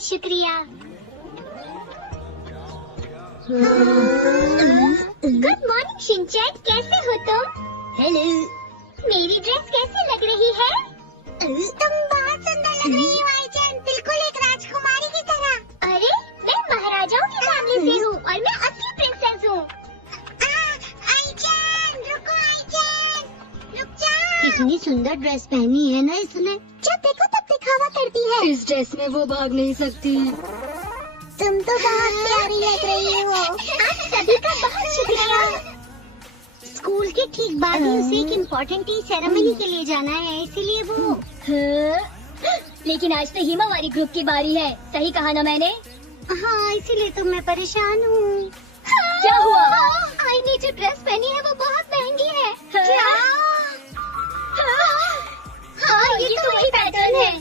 बहुत शुक्रिया। Good morning Shinchan, कैसे हो तुम? हेलो। मेरी ड्रेस कैसी लग रही है? तुम बहुत सुंदर लग रही हो आईचैन, बिल्कुल एक राजकुमारी की तरह। अरे मैं महाराजाओं की फैमिली से हूँ और मैं असली प्रिंसेस हूँ। आईचैन रुको, आईचैन रुक जा। कितनी सुंदर ड्रेस पहनी है ना इसने। जब देखो तब दिखावा करती है। इस ड्रेस में वो भाग नहीं सकती। तुम तो बहुत प्यारी लग रही हो। आप सभी का बहुत शुक्रिया। स्कूल के ठीक बाद ही उसे एक इम्पोर्टेंट टी सेरेमनी के लिए जाना है, इसीलिए वो। लेकिन आज तो हिमावारी ग्रुप की बारी है, सही कहा ना मैंने? हाँ, इसीलिए तो मैं परेशान हूँ। क्या हुआ? आई ने जो ड्रेस पहनी है वो बहुत महंगी है। क्या? हाँ, ये तो वही पैटर्न है।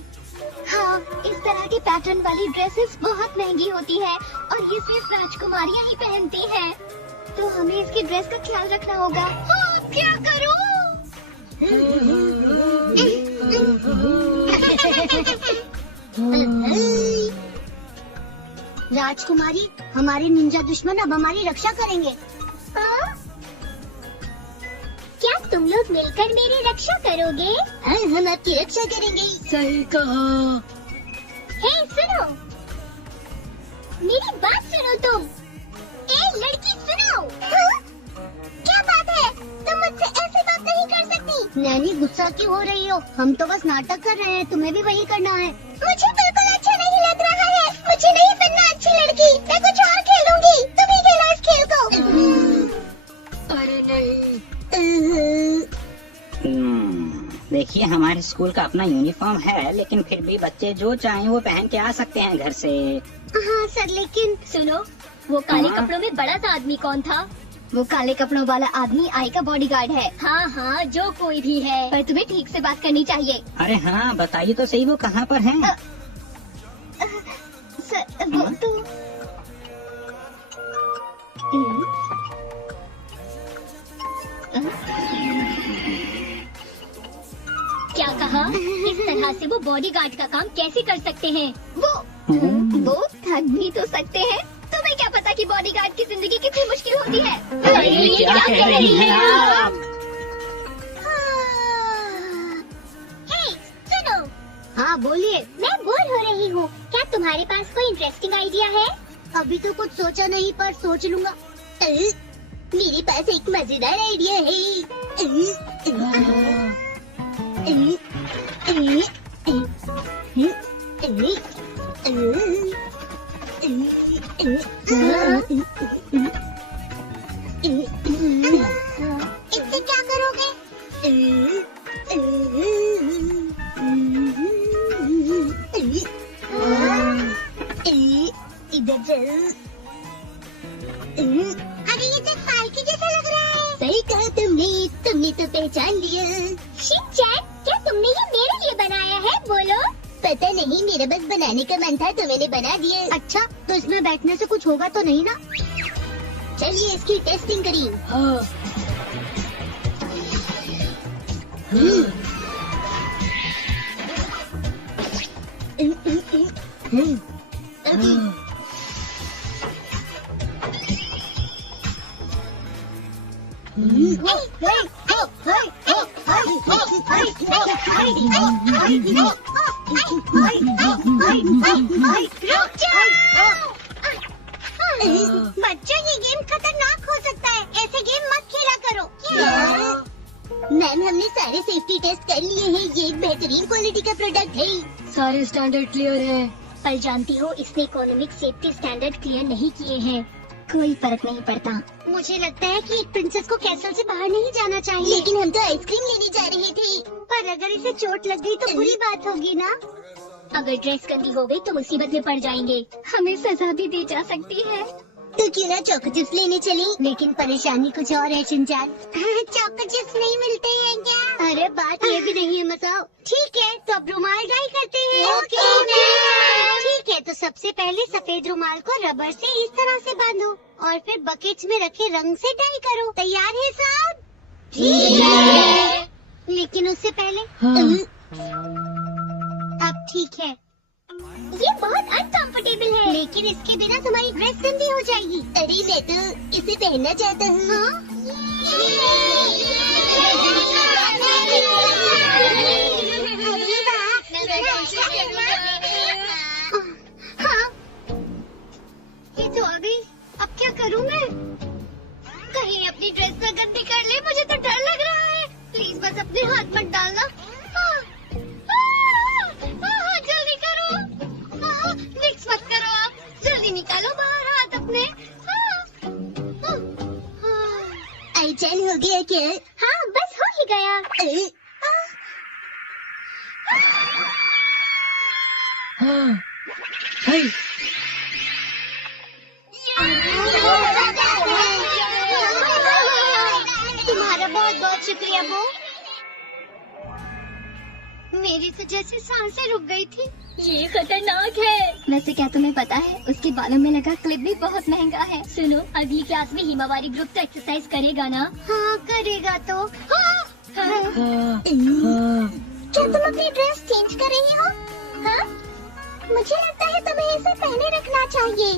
हाँ, इस तरह की पैटर्न वाली ड्रेसेस बहुत महंगी होती है और ये सिर्फ राजकुमारियाँ ही पहनती हैं। तो हमें इसकी ड्रेस का ख्याल रखना होगा। हाँ, क्या करूँ? राजकुमारी, हमारे निंजा दुश्मन अब हमारी रक्षा करेंगे। हाँ? क्या तुम लोग मिलकर मेरी रक्षा करोगे? हम आपकी रक्षा करेंगे। सही कहा। हे सुनो, मेरी बात सुनो तुम। ए लड़की सुनो। हाँ? क्या बात है? तुम मुझसे ऐसी बात नहीं कर सकती। नैनी, गुस्सा क्यों हो रही हो? हम तो बस नाटक कर रहे हैं, तुम्हें भी वही करना है। मुझे बिल्कुल अच्छा नहीं लग रहा है। मुझे नहीं बनना अच्छी लड़की। मैं कुछ और खेलूंगी। तुम ही खेलो इस खेल को। अरे नहीं। देखिए, हमारे स्कूल का अपना यूनिफॉर्म है, लेकिन फिर भी बच्चे जो चाहें वो पहन के आ सकते हैं घर से। हाँ सर, लेकिन सुनो, वो काले हाँ? कपड़ों में बड़ा सा आदमी कौन था? वो काले कपड़ों वाला आदमी आई का बॉडीगार्ड है। हाँ हाँ, जो कोई भी है, पर तुम्हें ठीक से बात करनी चाहिए। अरे हाँ, बताइए तो सही, वो कहाँ पर हैं? सर, वो तो क्या कहा? इस तरह से वो बॉडीगार्ड का काम कैसे कर सकते हैं? वो थक भी तो सकते हैं। तुम्हें क्या पता कि बॉडीगार्ड की जिंदगी कितनी मुश्किल होती है? अरे, ये क्या कह रही हैं आप? हे, सुनो, हाँ बोलिए। मैं बोर हो रही हूँ। क्या तुम्हारे पास कोई इंटरेस्टिंग आइडिया है? अभी तो कुछ सोचा नहीं, पर सोच लूंगा। मेरे पास एक मजेदार आइडिया इससे क्या करोगे? इधर चल। अरे ये तो फालतू जैसा लग रहा है। सही कहा तुमने तो पहचान लिया। शिनचैन, क्या तुमने ये मेरे लिए बनाया है? बोलो। पता नहीं, मेरा बस बनाने का मन था तो मैंने बना दिया। अच्छा, तो इसमें बैठने से कुछ होगा तो नहीं ना? चलिए इसकी टेस्टिंग करिए। हाँ। बच्चों, ये गेम खतरनाक हो सकता है। ऐसे गेम मत खेला करो। मैम, हमने सारे सेफ्टी टेस्ट कर लिए हैं। ये एक बेहतरीन क्वालिटी का प्रोडक्ट है। सारे स्टैंडर्ड क्लियर है। पर जानती हो, इसने इकोनॉमिक सेफ्टी स्टैंडर्ड क्लियर नहीं किए हैं। कोई फर्क नहीं पड़ता। मुझे लगता है कि एक प्रिंसेस को कैसल से बाहर नहीं जाना चाहिए। लेकिन हम तो आइसक्रीम लेने जा रहे थे। पर अगर इसे चोट लग गई तो बुरी बात होगी ना? अगर ड्रेस गंदी हो गई तो मुसीबत में पड़ जाएंगे। हमें सजा भी दी जा सकती है। तो क्यों ना चॉको चिप्स लेने चले? लेकिन परेशानी कुछ और है शिनचैन। चॉको चिप्स नहीं मिलते हैं क्या? अरे बात ये भी नहीं है, मसाओ। ठीक है, तो अब रुमाल डाई करते हैं। Okay, ma'am. ठीक है, तो सबसे पहले सफेद रुमाल को रबर से इस तरह से बांधो और फिर बकेट्स में रखे रंग से डाई करो। तैयार है सब? ठीक है। लेकिन उससे पहले हाँ। अब ठीक है। ये बहुत अनकंफर्टेबल कंफर्टेबल है, लेकिन इसके बिना तुम्हारी ड्रेस गंदी हो जाएगी। अरे मैं तो इसे पहनना चाहता हूँ। हाँ, ये तो आ गई। अब क्या करूँ मैं? कहीं अपनी ड्रेस ना गंदी कर ले, मुझे तो डर लग रहा है। प्लीज बस अपने हाथ मत डालना। जल्दी करो। मिक्स मत करो आप, जल्दी निकालो बाहर हाथ अपने। आई चैन हो गया क्या? हाँ, बस हो ही गया। तुम्हारा बहुत बहुत शुक्रिया बो। मेरी तो जैसे सांसें रुक गई थी। ये खतरनाक है। वैसे क्या तुम्हें पता है, उसके बालों में लगा क्लिप भी बहुत महंगा है। सुनो, अगली क्लास में हिमावारी ग्रुप तो एक्सरसाइज करेगा ना? हाँ, करेगा तो। क्या तुम अपनी ड्रेस चेंज कर रही हो? हाँ? मुझे लगता है तुम्हें इसे पहने रखना चाहिए।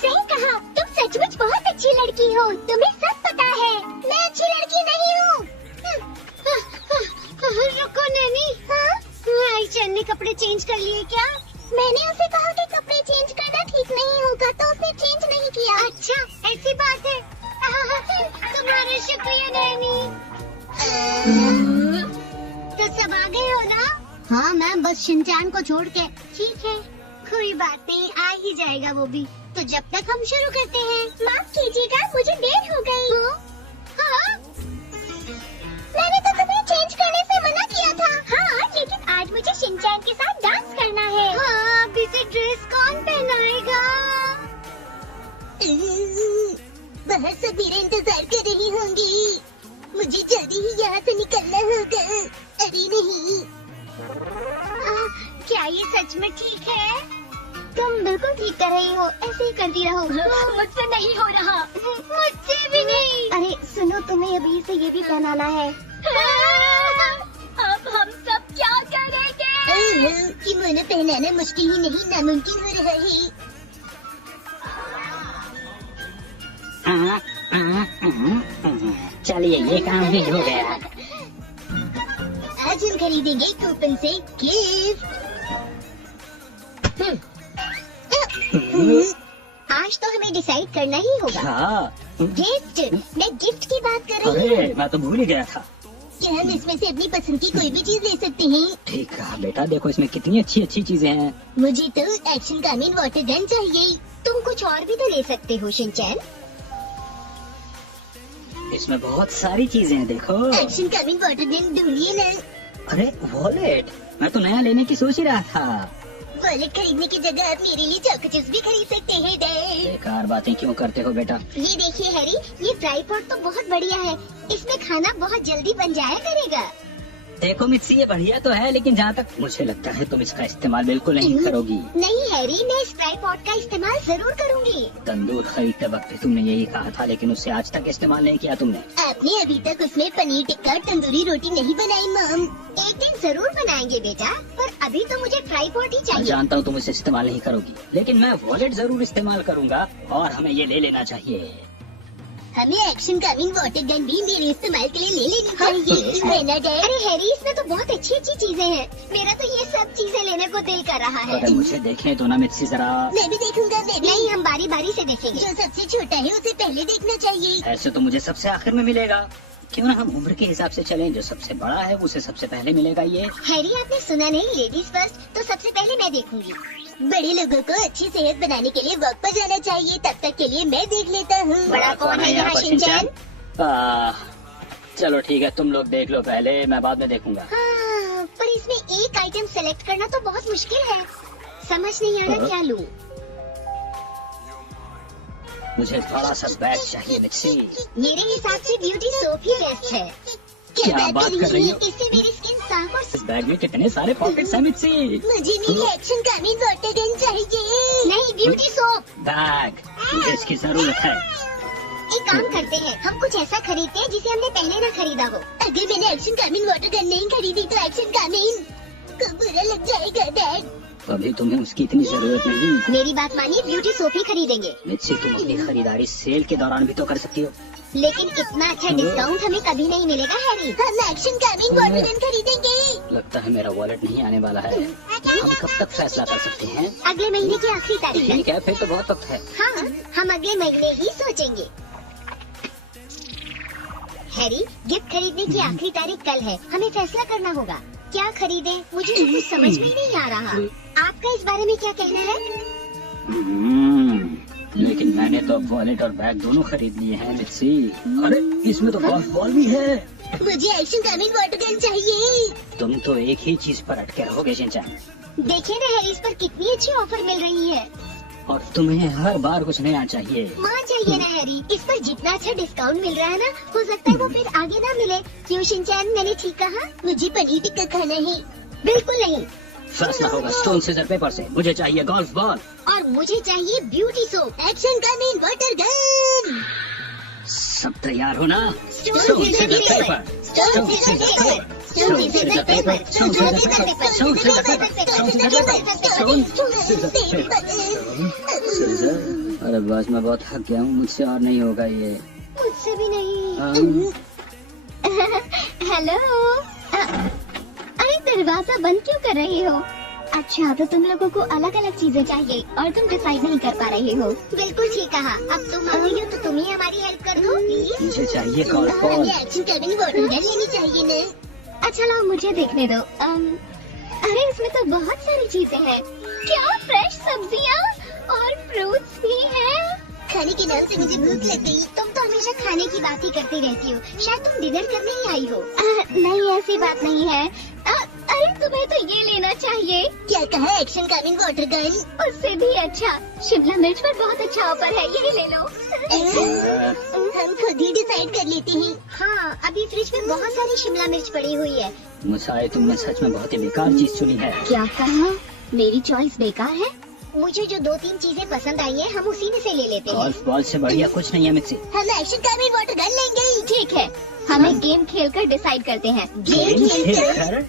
सही कहा, तुम सचमुच बहुत अच्छी लड़की हो। तुम्हें सब पता है। मैं अच्छी लड़की नहीं हूँ। रुको नैनी। हाँ? आईचैन ने कपड़े चेंज कर लिए क्या? मैंने उसे कहा कि कपड़े चेंज करना ठीक नहीं होगा, तो उसने चेंज नहीं किया। अच्छा, ऐसी बात है। तुम्हारा शुक्रिया नैनी। तो सब आ गए हो ना? हाँ मैम, बस शिनचैन को छोड़ के। ठीक है, कोई बात नहीं, आ ही जाएगा वो भी। तो जब तक हम शुरू करते हैं। माफ कीजिएगा, मुझे देर हो गई। हाँ? मैंने तो तुम्हें चेंज करने से मना किया था। हाँ, लेकिन आज मुझे शिनचैन के साथ डांस करना है। हाँ, अभी से ड्रेस कौन पहनाएगा? बाहर सब मेरा इंतजार कर रही होंगी। मुझे जल्दी ही यहाँ से निकलना होगा। अरे नहीं। क्या ये सच में ठीक है? तुम बिल्कुल ठीक कर रही हो, ऐसे ही करती रहो। मुझसे नहीं हो रहा। मुझसे भी नहीं। अरे सुनो, तुम्हें अभी से ये भी पहनाना है। अब हम सब क्या करेंगे? किमोनो पहनाना मुश्किल ही नहीं, नामुमकिन हो रहा है। चलिए, ये काम भी हो गया। आज हम खरीदेंगे कूपन से गिफ्ट। आज तो हमें डिसाइड करना ही होगा। हाँ। गिफ्ट, मैं गिफ्ट की बात कर रही हूँ। अरे, मैं तो भूल ही गया था। क्या हम इसमें से अपनी पसंद की कोई भी चीज ले सकते हैं? ठीक है बेटा, देखो इसमें कितनी अच्छी अच्छी चीजें हैं। मुझे तो एक्शन कामिन वाटर गन चाहिए। तुम कुछ और भी तो ले सकते हो शिनचैन। इसमें बहुत सारी चीजें हैं, देखो। एक्शन कामिन वाटर गन ढूंढिए ना। अरे वॉलेट, मैं तो नया लेने की सोच ही रहा था। वॉलेट खरीदने की जगह आप मेरे लिए चॉको चिप्स भी खरीद सकते हैं डैड। बेकार बातें क्यों करते हो बेटा? ये देखिए हैरी, ये फ्राई पॉट तो बहुत बढ़िया है। इसमें खाना बहुत जल्दी बन जाया करेगा। देखो मिक्सी, ये बढ़िया तो है, लेकिन जहाँ तक मुझे लगता है तुम इसका इस्तेमाल बिल्कुल नहीं करोगी। नहीं हैरी, मैं इस फ्राई पॉट का इस्तेमाल जरूर करूंगी। तंदूर खरीदते वक्त तुमने यही कहा था, लेकिन उससे आज तक इस्तेमाल नहीं किया तुमने। आपने अभी तक उसमें पनीर टिक्का तंदूरी रोटी नहीं बनाई मॉम। एक दिन जरूर बनाएंगे बेटा, पर अभी तो मुझे फ्राई पॉट ही मैं चाहिए। जानता हूँ तुम इसे इस्तेमाल नहीं करोगी, लेकिन मैं वॉलेट जरूर इस्तेमाल करूंगा और हमें ये ले लेना चाहिए। हमें एक्शन कामिन वाटर गन भी मेरे इस्तेमाल के लिए ले लेनी चाहिए। है ना डैड? अरे हैरी, इसमें तो बहुत अच्छी अच्छी चीजें हैं। मेरा तो ये सब चीजें लेने को दिल कर रहा है। अरे मुझे देखें तो ना मिक्सी जरा। मैं भी देखूंगा। मैं भी। नहीं, हम बारी बारी से देखेंगे। जो सबसे छोटा है उसे पहले देखना चाहिए। ऐसे तो मुझे सबसे आखिर में मिलेगा। क्यों ना हम उम्र के हिसाब से चलें, जो सबसे बड़ा है उसे सबसे पहले मिलेगा। ये हैरी, आपने सुना नहीं, लेडीज फर्स्ट, तो सबसे पहले मैं देखूंगी। बड़े लोगों को अच्छी सेहत बनाने के लिए वॉक पर जाना चाहिए। तब तक के लिए मैं देख लेता हूँ। बड़ा कौन है यहाँ शिनचैन? चलो ठीक है, तुम लोग देख लो पहले, मैं बाद में देखूंगा। हाँ, पर इसमें एक आइटम सेलेक्ट करना तो बहुत मुश्किल है। समझ नहीं आ रहा क्या लूँ। मुझे बड़ा सा बैग चाहिए मिक्सी। मेरे हिसाब से ब्यूटी सोप ही बेस्ट है। क्या बात कर रही हो? इससे मेरी स्किन साफ और इस बैग में कितने सारे पॉकेट्स हैं मिक्सी। मुझे मेरी एक्शन कामिन वाटर गन चाहिए। नहीं, ब्यूटी सोप। बैग, मुझे इसकी जरूरत है। एक काम करते हैं, हम कुछ ऐसा खरीदते हैं जिसे हमने पहले न खरीदा हो। अगर मैंने एक्शन कामिन वाटर गन नहीं खरीदी तो एक्शन कामिन को बुरा लग जाएगा डैड। अभी तुम्हें उसकी इतनी जरूरत नहीं। मेरी बात मानिए, ब्यूटी सोप ही खरीदेंगे। मिर्ची, तुम अपनी खरीदारी सेल के दौरान भी तो कर सकती हो। लेकिन इतना अच्छा डिस्काउंट हमें कभी नहीं मिलेगा हैरी। हम एक्शन कमिंग वाटर गन खरीदेंगे। लगता है मेरा वॉलेट नहीं आने वाला है। हम कब तक फैसला कर सकते हैं? अगले महीने की आखिरी तारीख। ठीक है, फिर तो बहुत वक्त है। हाँ, हम अगले महीने ही सोचेंगे। हैरी, गिफ्ट खरीदने की आखिरी तारीख कल है। हमें फैसला करना होगा। क्या खरीदें? मुझे तो कुछ समझ में नहीं आ रहा। आपका इस बारे में क्या कहना है? लेकिन मैंने तो वॉलेट और बैग दोनों खरीद लिए हैं मिर्ची। अरे इसमें तो गोल्फ बॉल भी है। मुझे एक्शन कमिंग वाटर गन चाहिए। तुम तो एक ही चीज पर अटके रहोगे शिनचैन। देखिए ना हैरी, इस पर कितनी अच्छी ऑफर मिल रही है। और तुम्हें हर बार कुछ नया चाहिए। मान चाहिए ना हैरी, इस पर जितना अच्छा डिस्काउंट मिल रहा है ना, हो सकता है वो फिर आगे ना मिले। क्यों शिनचैन, मैंने ठीक कहा? मुझे पनीर टिक्का खाना है। बिल्कुल नहीं। फैसला होगा स्टोन सीजर पेपर से। मुझे चाहिए गोल्फ बॉल और मुझे चाहिए beauty soap. Action coming water gun. सब तैयार हो ना? Stone scissor paper, stone scissor paper, stone scissor paper, stone scissor paper, stone scissor paper. अरे बस, मैं बहुत थक गया हूँ, मुझसे और नहीं होगा ये। मुझसे भी नहीं। हेलो। अरे दरवाजा बंद क्यों कर रहे हो? अच्छा, तो तुम लोगों को अलग अलग चीजें चाहिए और तुम डिसाइड नहीं कर पा रहे हो। बिल्कुल ठीक कहा। अब तुम आ गई हो तो तुम ही हमारी हेल्प कर दो प्लीज। मुझे चाहिए golf ball. Action coming water gun लेनी चाहिए ना। अच्छा लाओ, मुझे देखने दो। अरे इसमें तो बहुत सारी चीजें हैं। क्या फ्रेश सब्जियाँ और फ्रूट्स भी हैं। खाने के नाम से मुझे भूख लग गई। तुम तो हमेशा खाने की बात ही करती रहती हो। शायद तुम डिनर करने ही आई हो। नहीं, ऐसी बात नहीं है। अरे तुम्हें तो ये लेना चाहिए। क्या कहा? Action coming water gun. उससे भी अच्छा, शिमला मिर्च पर बहुत अच्छा ऑफर है, यही ले लो। हम खुद ही डिसाइड कर लेते हैं। हाँ, अभी फ्रिज में बहुत सारी शिमला मिर्च पड़ी हुई है। मुसाए, तुमने सच में बहुत ही बेकार चीज चुनी है। क्या कहा? मेरी चॉइस बेकार है? मुझे जो 2-3 चीजें पसंद आई है, हम उसी में से ले लेते हैं। गोल्फ बॉल से बढ़िया कुछ नहीं है मिर्ची। हम एक्शन कमिंग वाटर गन लेंगे। ठीक है, हम एक गेम खेलकर डिसाइड करते हैं। गेम खेलकर?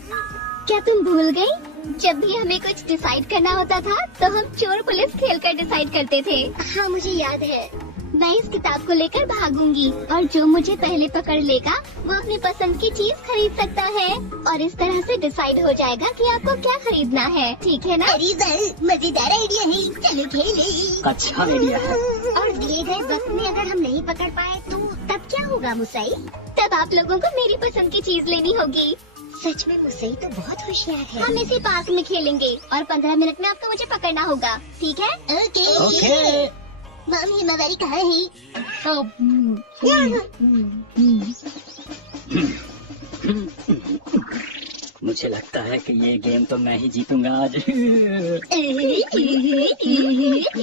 क्या तुम भूल गई? जब भी हमें कुछ डिसाइड करना होता था तो हम चोर पुलिस खेलकर डिसाइड करते थे। हाँ, मुझे याद है। मैं इस किताब को लेकर भागूंगी और जो मुझे पहले पकड़ लेगा वो अपनी पसंद की चीज खरीद सकता है और इस तरह से डिसाइड हो जाएगा कि आपको क्या खरीदना है। ठीक है ना? मजेदार आइडिया है, चलो खेले। अच्छा आइडिया है। और दिए गए वक्त में अगर हम नहीं पकड़ पाए तो तब क्या होगा मुसाई? तब आप लोगों को मेरी पसंद की चीज लेनी होगी। सच में मुसाई तो बहुत होशियार है। हम इसी पार्क में खेलेंगे और 15 मिनट में आपको मुझे पकड़ना होगा। ठीक है? ओके। मामी, हिमावारी कहाँ है? मुझे लगता है कि ये गेम तो मैं ही जीतूंगा आज।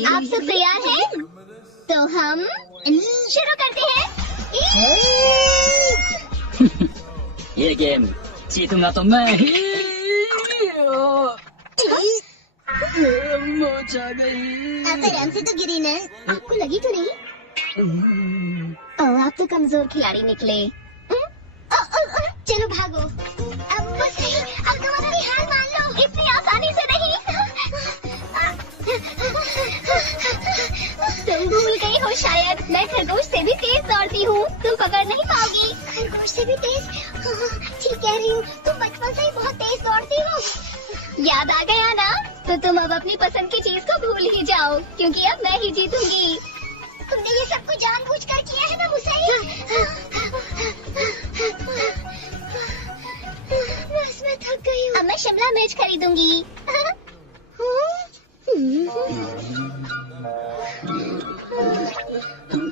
आप सब तैयार हैं? तो हम शुरू करते हैं। ये गेम जीतूंगा तो मैं ही। मौज आ गई। आप आराम से तो गिरी ना? आपको लगी तो नहीं? आप तो कमजोर खिलाड़ी निकले। चलो भागो। अब बस नहीं, अब तुम अपनी हार मान लो। इतनी आसानी से नहीं। तुम भूल गई हो शायद, मैं खरगोश से भी तेज दौड़ती हूँ। तुम पकड़ नहीं पाओगी। खरगोश से भी तेज? ठीक कह रही हूँ, तुम बचपन से ही बहुत तेज दौड़ती हो। याद आ गया ना? तो तुम अब अपनी पसंद की चीज को भूल ही जाओ, क्योंकि अब मैं ही जीतूंगी। तुमने ये सब कुछ जानबूझकर किया है ना मुसाई? बस मैं थक गई हूँ। अब मैं शिमला मिर्च खरीदूंगी।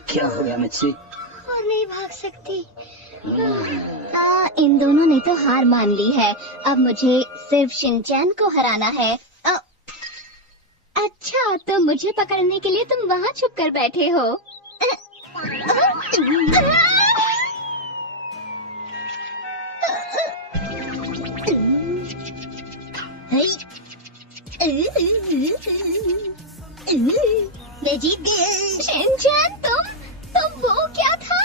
क्या हो गया मिर्ची? और नहीं भाग सकती। इन दोनों ने तो हार मान ली है। अब मुझे सिर्फ शिनचैन को हराना है। अच्छा, तो मुझे पकड़ने के लिए तुम वहाँ छुप कर बैठे हो। मैं जीत गई। शिनचैन, तुम वो क्या था?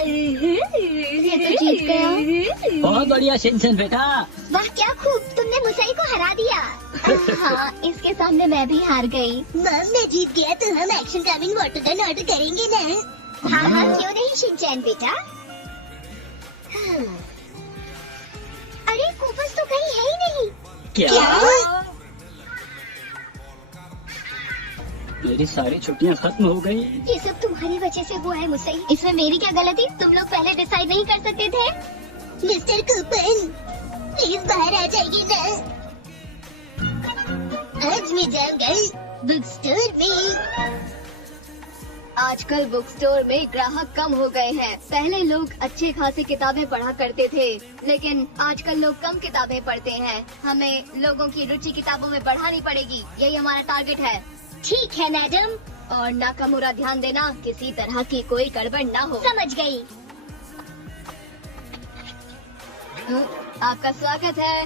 ये तो जीत गया। बहुत बढ़िया शिनचैन बेटा। वाह क्या खूब, तुमने मुसाई को हरा दिया। हाँ, इसके सामने मैं भी हार गई। मम, मैं जीत गया तो हम action coming water gun order करेंगे ना? हाँ हाँ, क्यों नहीं शिनचैन बेटा। अरे कोपस तो कहीं है ही नहीं। क्या? मेरी सारी छुट्टियां खत्म हो गई। ये सब तुम्हारी वजह से हुआ है मुझसे। इसमें मेरी क्या गलती? तुम लोग पहले डिसाइड नहीं कर सकते थे? मिस्टर कूपन, प्लीज बाहर आ जाइए ना। आज मैं जाऊंगा बुक स्टोर में। आजकल बुक स्टोर में ग्राहक कम हो गए हैं। पहले लोग अच्छे खासे किताबें पढ़ा करते थे, लेकिन आजकल लोग कम किताबें पढ़ते हैं। हमें लोगों की रुचि किताबों में बढ़ानी पड़ेगी, यही हमारा टारगेट है। ठीक है मैडम। और नाकामुरा ध्यान देना, किसी तरह की कोई गड़बड़ ना हो। समझ गई। आपका स्वागत है।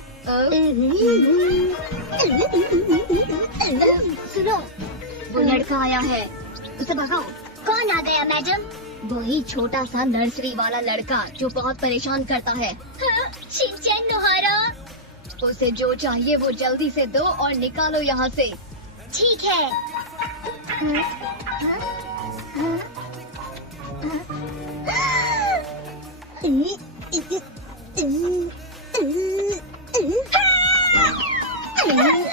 सुनो, वो लड़का आया है, उसे भगाओ। कौन आ गया मैडम? वही छोटा सा नर्सरी वाला लड़का जो बहुत परेशान करता है। हाँ, शिनचैन नोहारा। उसे जो चाहिए वो जल्दी से दो और निकालो यहाँ से। ठीक है।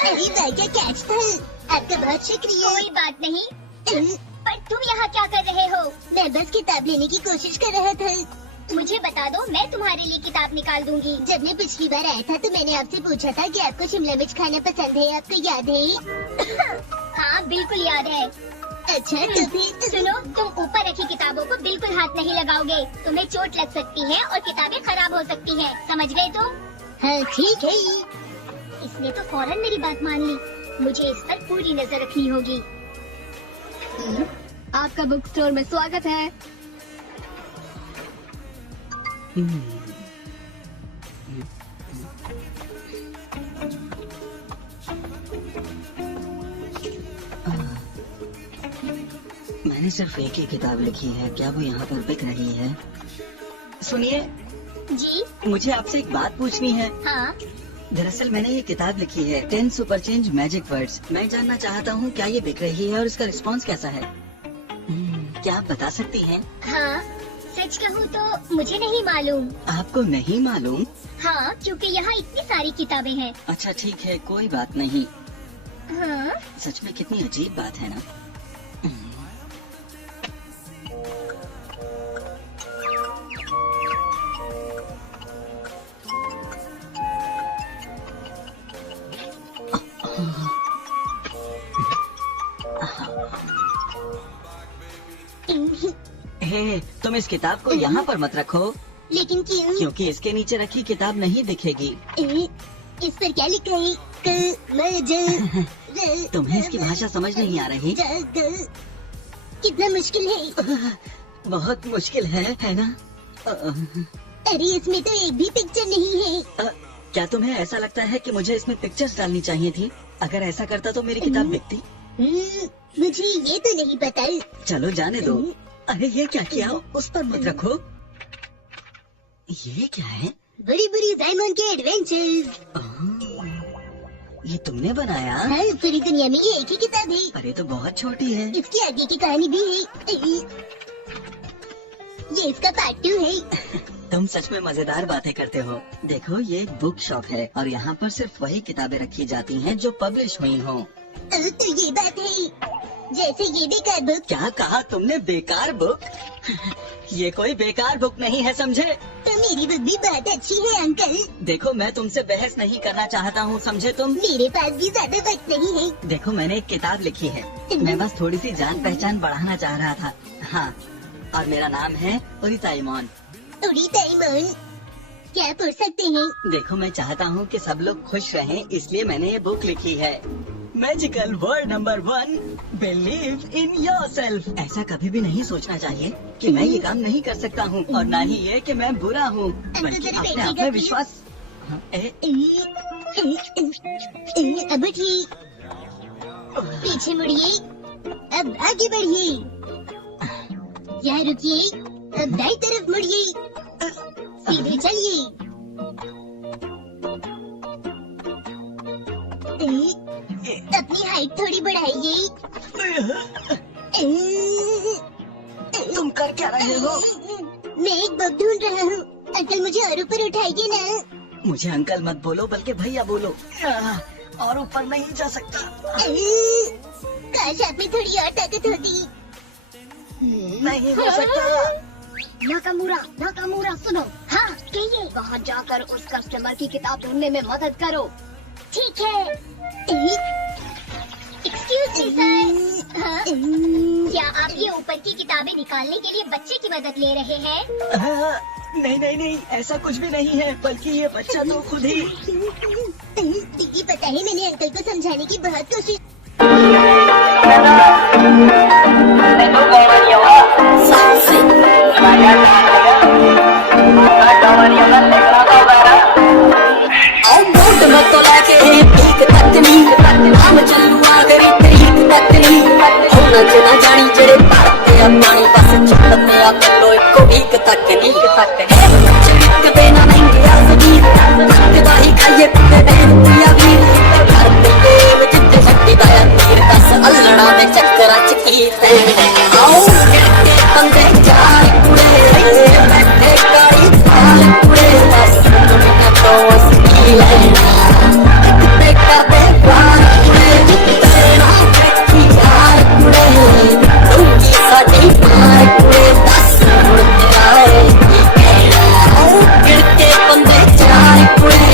अरे क्या कैच था। आपका बहुत शुक्रिया। कोई बात नहीं। पर तुम यहाँ क्या कर रहे हो? मैं बस किताब लेने की कोशिश कर रहा था। मुझे बता दो, मैं तुम्हारे लिए किताब निकाल दूंगी। जब मैं पिछली बार आया था तो मैंने आपसे पूछा था कि आपको शिमला मिर्च खाना पसंद है, आपको याद है? हाँ बिल्कुल याद है। अच्छा तो फिर सुनो, तुम ऊपर रखी किताबों को बिल्कुल हाथ नहीं लगाओगे, तुम्हें चोट लग सकती है और किताबें खराब हो सकती हैं, समझ गए तुम? हाँ ठीक है। इसने तो फौरन मेरी बात मान ली। मुझे इस पर पूरी नजर रखनी होगी। आपका बुक स्टोर में स्वागत है। मैंने सिर्फ एक ही किताब लिखी है, क्या वो यहाँ पर बिक रही है? सुनिए जी। मुझे आपसे एक बात पूछनी है। हाँ। दरअसल मैंने ये किताब लिखी है 10 सुपर चेंज मैजिक वर्ड्स। मैं जानना चाहता हूँ क्या ये बिक रही है और इसका रिस्पांस कैसा है? क्या आप बता सकती हैं? हाँ, सच कहूँ तो मुझे नहीं मालूम। आपको नहीं मालूम? हाँ, क्योंकि यहाँ इतनी सारी किताबें हैं। अच्छा ठीक है, कोई बात नहीं। हाँ? सच में कितनी अजीब बात है ना। हे, तुम इस किताब को यहाँ पर मत रखो। लेकिन क्यों? क्योंकि इसके नीचे रखी किताब नहीं दिखेगी। इस पर क्या लिखा है? तुम्हें इसकी भाषा समझ नहीं आ रही? कितना मुश्किल है। बहुत मुश्किल है ना? अरे इसमें तो एक भी पिक्चर नहीं है। क्या तुम्हें ऐसा लगता है कि मुझे इसमें पिक्चर्स डालनी चाहिए थी? अगर ऐसा करता तो मेरी किताब बिकती। मुझे ये तो नहीं पता। चलो जाने दो। अरे ये क्या किया? उस पर मत रखो। ये क्या है? बड़ी बड़ी साइमन के एडवेंचर्स। ये तुमने बनाया? हाँ, पूरी दुनिया में ये एक ही किताब है। अरे तो बहुत छोटी है। इसकी आगे की कहानी भी है। ये इसका पार्ट 2 है। तुम सच में मजेदार बातें करते हो। देखो ये एक बुक शॉप है और यहाँ पर सिर्फ वही किताबें रखी जाती हैं जो पब्लिश हुई हों। तो ये बात है। जैसे ये बेकार बुक। क्या कहा तुमने? बेकार बुक? ये कोई बेकार बुक नहीं है, समझे? तो मेरी बुक भी बहुत अच्छी है अंकल। देखो मैं तुमसे बहस नहीं करना चाहता हूँ, समझे तुम? मेरे पास भी ज्यादा वक्त नहीं है। देखो मैंने एक किताब लिखी है, मैं बस थोड़ी सी जान पहचान बढ़ाना चाह रहा था। हाँ, और मेरा नाम है उरिताइमोन। उरिताइमोन, क्या पढ़ सकते हैं? देखो मैं चाहता हूँ कि सब लोग खुश रहें, इसलिए मैंने ये बुक लिखी है। Magical word number 1, believe in yourself. ऐसा कभी भी नहीं सोचना चाहिए कि मैं ये काम नहीं कर सकता हूँ और ना ही ये कि मैं बुरा हूँ, बल्कि अपने आप में विश्वास। अब उठिए, पीछे मुड़िए, अब आगे बढ़िए, यहाँ रुकिए, अब दाईं तरफ मुड़िए, सीधे चलिए। अपनी हाइट थोड़ी बढ़ाइए। तुम कर क्या रहे हो? मैं एक बुक ढूंढ रहा हूँ। अंकल मुझे और ऊपर उठाइए ना। मुझे अंकल मत बोलो, बल्कि भैया बोलो। और ऊपर नहीं जा सकता। काश आप में थोड़ी और ताकत होती। नहीं हो सकता। नाकामुरा सुनो। हाँ कहिए। वहाँ जाकर उस कस्टमर की किताब ढूंढने में मदद करो। ठीक है। Excuse me sir. हाँ? क्या आप ये ऊपर की किताबें निकालने के लिए बच्चे की मदद ले रहे हैं? नहीं, ऐसा कुछ भी नहीं है, बल्कि ये बच्चा तो खुद ही। दीदी पता है, मैंने अंकल को समझाने की बहुत कोशिश। तो लाके एक तक नहीं हम चलूआ गरी तरीक तक नहीं होना चना जानी जड़े पाते पानी बस चलते आ करो को एक तक नहीं चिड़क देना नहीं आसगी दाही खाइए कुत्ते बहन पिया भी करते देव जिद्द शक्ति दाया तीर दस अल्लड़ा दे चक्करा चकी ते आओ के बंदे चार कुड़े बैठे काई थाल कुड़े बस तुमने तो असली लेना करते प्यार कुड़े तेरा की यार कुड़े तुमकी साडी मार कुड़े दस मुड़ते आए गिरते बंदे चार कुड़े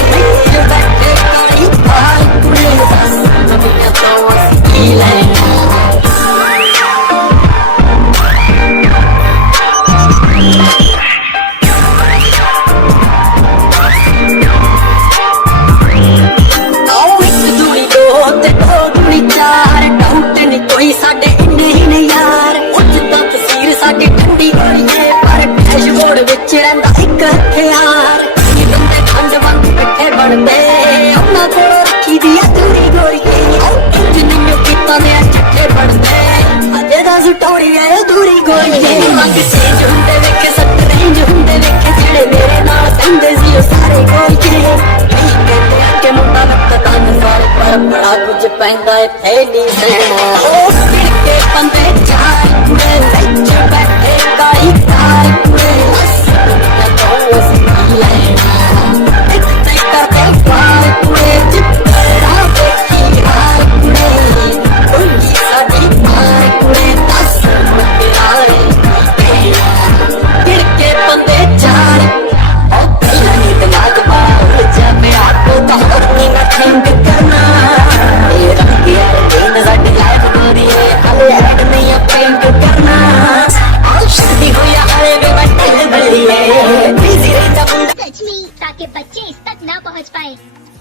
बैठे काई थाल कुड़े बस तुमने तो असली लेना कोई साडे इन्ने ही नहीं यार उच्च तस्वीर साडी ठंडी होई है पर डैशबोर्ड विच रहिंदा इक हथियार ये बंदे खंड वांग इकट्ठे बनदे अपना कोल रखी दी दूरी गोरीए इंजीनियर कीता ने इकट्ठे बनदे अजे दा स्टोरी है अधूरी गोरीए मंग चेंज हुंदे वेखे सट रेंज हुंदे वेखे जेड़े मेरे नाल कहंदे सी ओ सारे गोरीए कई कहंदे आ के मुंडा लगदा सारे पर बड़ा कुछ पैंदा है थैली सहना के बंदे चार कुड़े सच बैठे काई तार कुड़े तो असली लेना इतने करते प्यार कुड़े जितना देखी हार कुड़े उनकी साड़ी मार कुड़े दस मुड़ते आए गिरके बंदे चार और पहला ही दिमाग बाहर जब मैं आपको तो अपनी न थिंक करना मेरा यार दिन साड़ी लाइफ दूरी है हले ऐड नहीं पेंट करना और शादी हो या हले में बटल बली है बिजी रहता बंदा सच में ताकि बच्चे इस तक ना पहुंच पाए।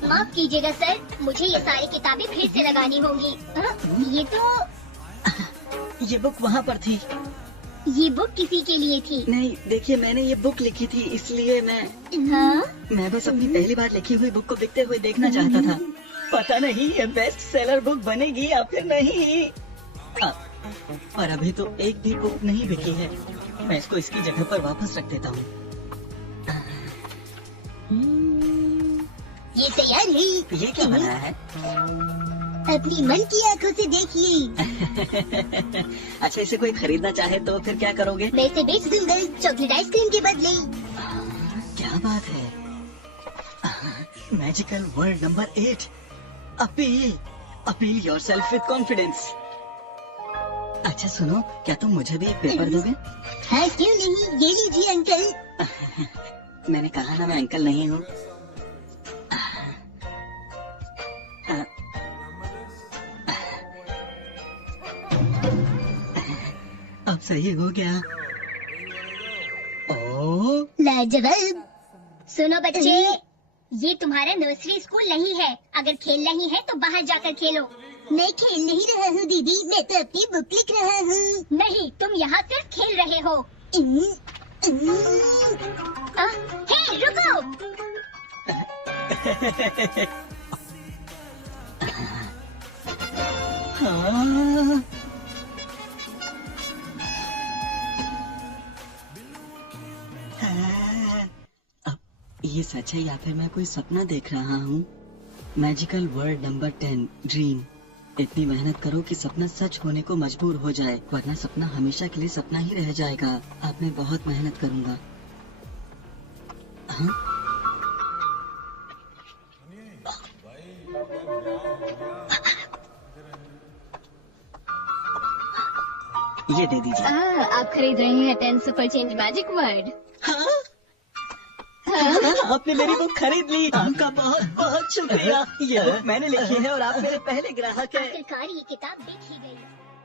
माफ कीजिएगा सर, मुझे ये सारी किताबें फिर से लगानी होंगी। ये तो ये बुक वहाँ पर थी। ये बुक किसी के लिए थी? नहीं, देखिए मैंने ये बुक लिखी थी, इसलिए मैं बस अपनी पहली बार लिखी हुई बुक को बिकते हुए देखना चाहता था। पता नहीं ये बेस्ट सेलर बुक बनेगी या फिर नहीं। पर अभी तो एक भी बुक नहीं बिकी है। मैं इसको इसकी जगह पर वापस रख देता हूँ। ये तैयार है। ये क्या बनाया है? अपनी मन की आंखों से देखिए। अच्छा, इसे कोई खरीदना चाहे तो फिर क्या करोगे? मैं इसे बेच दूंगा चॉकलेट आइसक्रीम के बदले। क्या बात है। Magical word number 8, appeal yourself with confidence. अच्छा सुनो, क्या तुम मुझे भी एक पेपर दोगे? हाँ क्यों नहीं, ये लीजिए अंकल। मैंने कहा ना मैं अंकल नहीं हूँ। अब सही हो गया। ओ लाजवाब। सुनो बच्चे, ये तुम्हारा नर्सरी स्कूल नहीं है। अगर खेल नहीं है तो बाहर जाकर खेलो। मैं खेल नहीं रहा हूँ दीदी, मैं तो अपनी बुक लिख रहा हूँ। नहीं, तुम यहाँ सिर्फ खेल रहे हो। हे रुको। हाँ। अब ये सच है या फिर मैं कोई सपना देख रहा हूँ? Magical word number 10 dream. इतनी मेहनत करो कि सपना सच होने को मजबूर हो जाए, वरना सपना हमेशा के लिए सपना ही रह जाएगा। अब मैं बहुत मेहनत करूँगा। हाँ? ये दे दीजिए। आप खरीद रहे हैं 10 सुपर चेंज मैजिक वर्ड। हाँ? आपने मेरी बुक खरीद ली। आपका बहुत बहुत शुक्रिया। ये बुक मैंने लिखी है और आप मेरे पहले ग्राहक हैं। आखिरकार ये किताब देखी गई।